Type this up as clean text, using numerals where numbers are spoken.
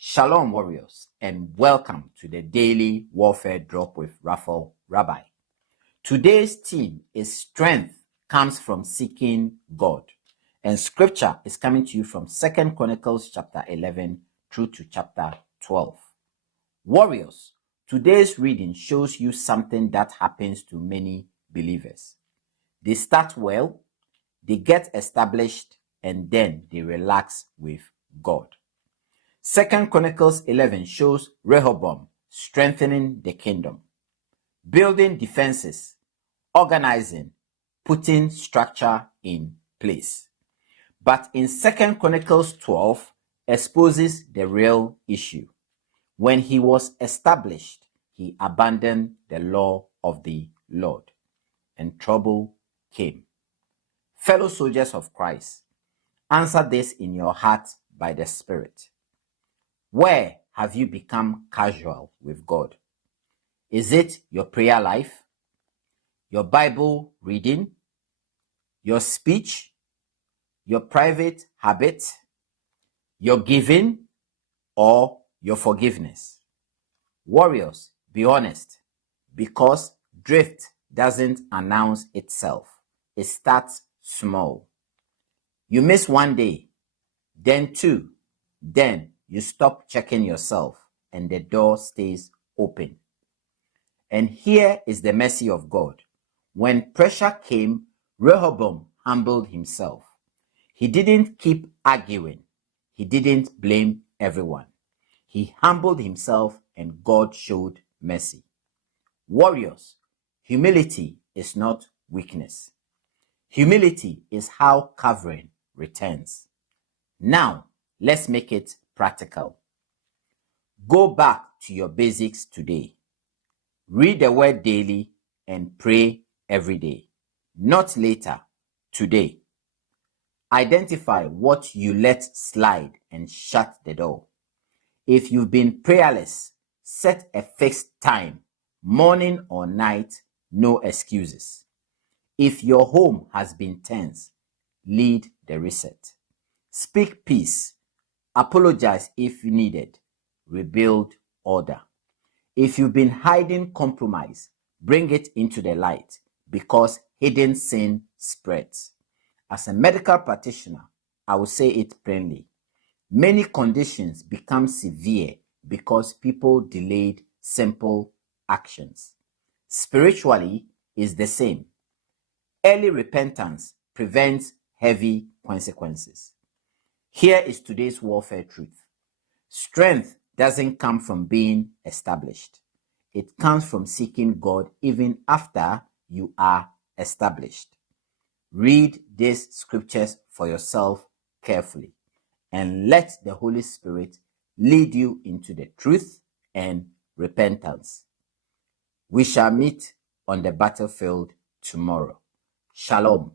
Shalom, warriors, and welcome to the Daily Warfare Drop with Raphael Rabbi. Today's theme is strength comes from seeking God, and scripture is coming to you from 2 Chronicles chapter 11 through to chapter 12. Warriors, today's reading shows you something that happens to many believers. They start well, they get established, and then they relax with God. 2 Chronicles 11 shows Rehoboam strengthening the kingdom, building defenses, organizing, putting structure in place. But in 2 Chronicles 12 exposes the real issue. When he was established, he abandoned the law of the Lord, and trouble came. Fellow soldiers of Christ, answer this in your heart by the Spirit. Where have you become casual with God? Is it your prayer life, your Bible reading, your speech, your private habit, your giving, or your forgiveness? Warriors, be honest, because drift doesn't announce itself. It starts small. You miss one day, then two, then you stop checking yourself, and the door stays open. And here is the mercy of God. When pressure came, Rehoboam humbled himself. He didn't keep arguing. He didn't blame everyone. He humbled himself, and God showed mercy. Warriors, humility is not weakness. Humility is how covering returns. Now, let's make it practical. Go back to your basics today. Read the word daily and pray every day. Not later, today. Identify what you let slide and shut the door. If you've been prayerless, set a fixed time, morning or night, no excuses. If your home has been tense, lead the reset. Speak peace. Apologize if needed. Rebuild order. If you've been hiding compromise, bring it into the light, because hidden sin spreads. As a medical practitioner, I will say it plainly. Many conditions become severe because people delayed simple actions. Spiritually is the same. Early repentance prevents heavy consequences. Here is today's warfare truth. Strength doesn't come from being established. It comes from seeking God even after you are established. Read these scriptures for yourself carefully, and let the Holy Spirit lead you into the truth and repentance. We shall meet on the battlefield tomorrow. Shalom.